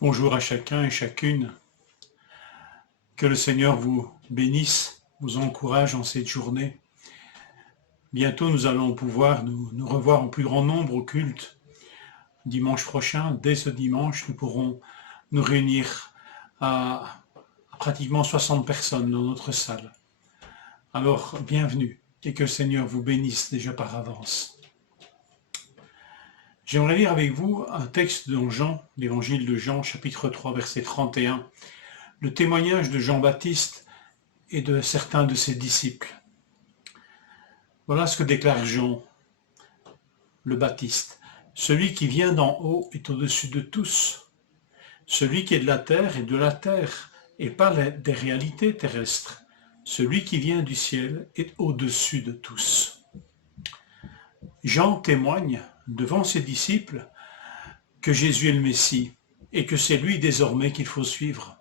Bonjour à chacun et chacune. Que le Seigneur vous bénisse, vous encourage en cette journée. Bientôt, nous allons pouvoir nous revoir en plus grand nombre au culte. Dimanche prochain, dès ce dimanche, nous pourrons nous réunir à pratiquement 60 personnes dans notre salle. Alors, bienvenue et que le Seigneur vous bénisse déjà par avance. J'aimerais lire avec vous un texte dans Jean, l'évangile de Jean, chapitre 3, verset 31, le témoignage de Jean-Baptiste et de certains de ses disciples. Voilà ce que déclare Jean le Baptiste. Celui qui vient d'en haut est au-dessus de tous. Celui qui est de la terre est de la terre et pas des réalités terrestres. Celui qui vient du ciel est au-dessus de tous. Jean témoigne devant ses disciples que Jésus est le Messie et que c'est lui désormais qu'il faut suivre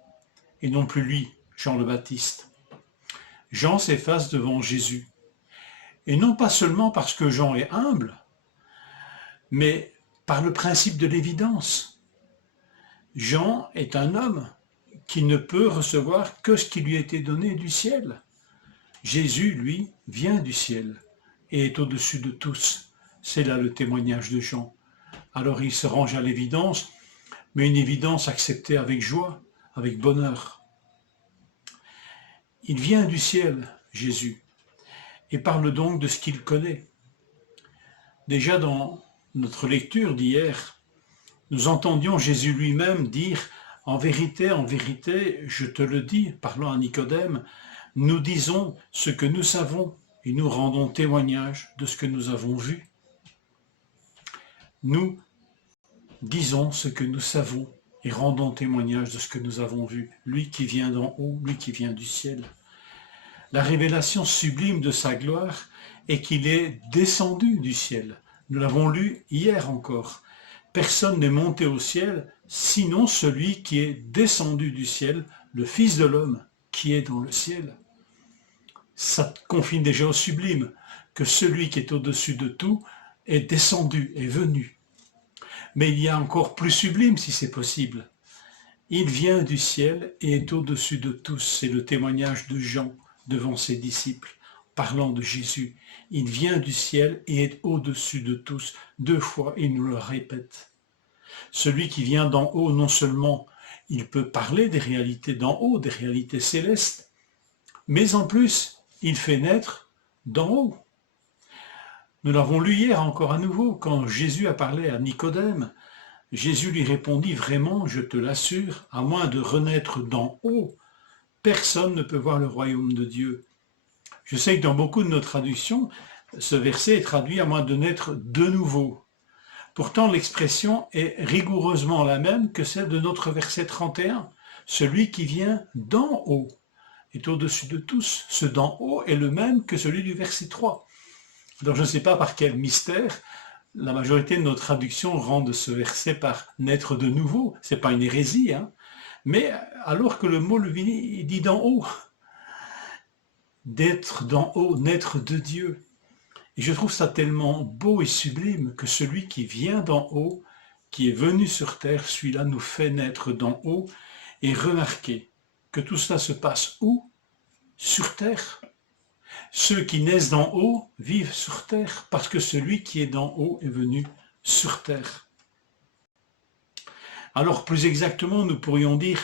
et non plus lui, Jean le Baptiste. Jean s'efface devant Jésus. Et non pas seulement parce que Jean est humble, mais par le principe de l'évidence. Jean est un homme qui ne peut recevoir que ce qui lui a été donné du ciel. Jésus, lui, vient du ciel et est au-dessus de tous. C'est là le témoignage de Jean. Alors il se range à l'évidence, mais une évidence acceptée avec joie, avec bonheur. Il vient du ciel, Jésus, et parle donc de ce qu'il connaît. Déjà dans notre lecture d'hier, nous entendions Jésus lui-même dire « En vérité, je te le dis », parlant à Nicodème, « nous disons ce que nous savons et nous rendons témoignage de ce que nous avons vu. » Nous disons ce que nous savons et rendons témoignage de ce que nous avons vu, lui qui vient d'en haut, lui qui vient du ciel. La révélation sublime de sa gloire est qu'il est descendu du ciel. Nous l'avons lu hier encore. Personne n'est monté au ciel, sinon celui qui est descendu du ciel, le Fils de l'homme qui est dans le ciel. Ça confine déjà au sublime, que celui qui est au-dessus de tout est descendu, est venu. Mais il y a encore plus sublime si c'est possible. Il vient du ciel et est au-dessus de tous. C'est le témoignage de Jean devant ses disciples, parlant de Jésus. Il vient du ciel et est au-dessus de tous. 2 fois, il nous le répète. Celui qui vient d'en haut, non seulement il peut parler des réalités d'en haut, des réalités célestes, mais en plus, il fait naître d'en haut. Nous l'avons lu hier encore à nouveau, quand Jésus a parlé à Nicodème. Jésus lui répondit « Vraiment, je te l'assure, à moins de renaître d'en haut, personne ne peut voir le royaume de Dieu. » Je sais que dans beaucoup de nos traductions, ce verset est traduit « à moins de naître de nouveau ». Pourtant, l'expression est rigoureusement la même que celle de notre verset 31. Celui qui vient d'en haut est au-dessus de tous. Ce d'en haut est le même que celui du verset 3. Alors je ne sais pas par quel mystère, la majorité de nos traductions rendent ce verset par « naître de nouveau ». Ce n'est pas une hérésie, hein, mais alors que le mot il dit d'en haut, d'être d'en haut, naître de Dieu. Et je trouve ça tellement beau et sublime que celui qui vient d'en haut, qui est venu sur terre, celui-là nous fait naître d'en haut. Et remarquez que tout cela se passe où? Sur terre. Ceux qui naissent d'en haut vivent sur terre, parce que celui qui est d'en haut est venu sur terre. Alors plus exactement, nous pourrions dire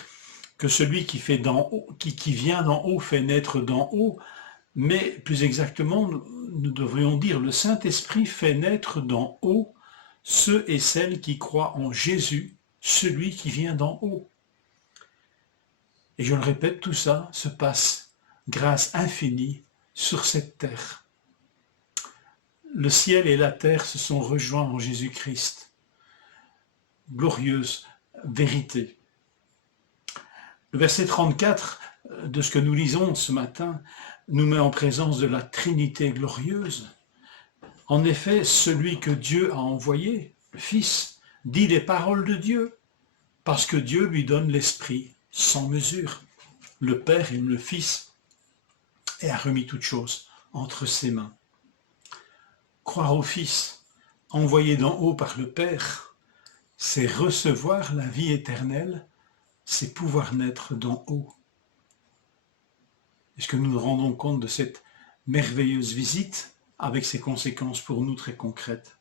que celui qui vient d'en haut fait naître d'en haut, mais plus exactement, nous devrions dire le Saint-Esprit fait naître d'en haut ceux et celles qui croient en Jésus, celui qui vient d'en haut. Et je le répète, tout ça se passe grâce infinie sur cette terre. Le ciel et la terre se sont rejoints en Jésus-Christ. Glorieuse vérité. Le verset 34 de ce que nous lisons ce matin nous met en présence de la Trinité glorieuse. En effet, celui que Dieu a envoyé, le Fils, dit les paroles de Dieu, parce que Dieu lui donne l'Esprit sans mesure. Le Père aime le Fils et a remis toutes choses entre ses mains. Croire au Fils, envoyé d'en haut par le Père, c'est recevoir la vie éternelle, c'est pouvoir naître d'en haut. Est-ce que nous nous rendons compte de cette merveilleuse visite avec ses conséquences pour nous très concrètes?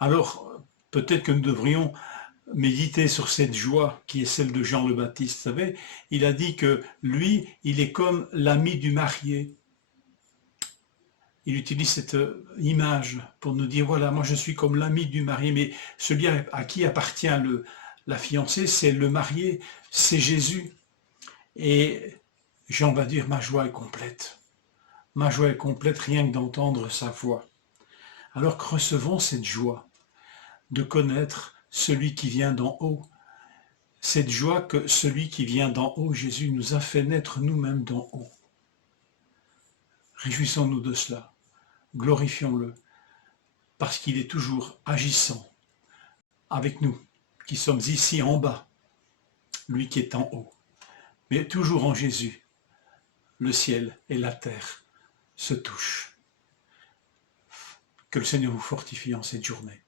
Alors, peut-être que nous devrions méditer sur cette joie qui est celle de Jean le Baptiste. Vous savez, il a dit que lui, il est comme l'ami du marié. Il utilise cette image pour nous dire, voilà, moi je suis comme l'ami du marié, mais celui à qui appartient la fiancée, c'est le marié, c'est Jésus. Et Jean va dire, ma joie est complète. Ma joie est complète rien que d'entendre sa voix. Alors que recevons cette joie de connaître celui qui vient d'en haut. Cette joie que celui qui vient d'en haut, Jésus, nous a fait naître nous-mêmes d'en haut. Réjouissons-nous de cela. Glorifions-le, parce qu'il est toujours agissant avec nous, qui sommes ici en bas, lui qui est en haut. Mais toujours en Jésus, le ciel et la terre se touchent. Que le Seigneur vous fortifie en cette journée.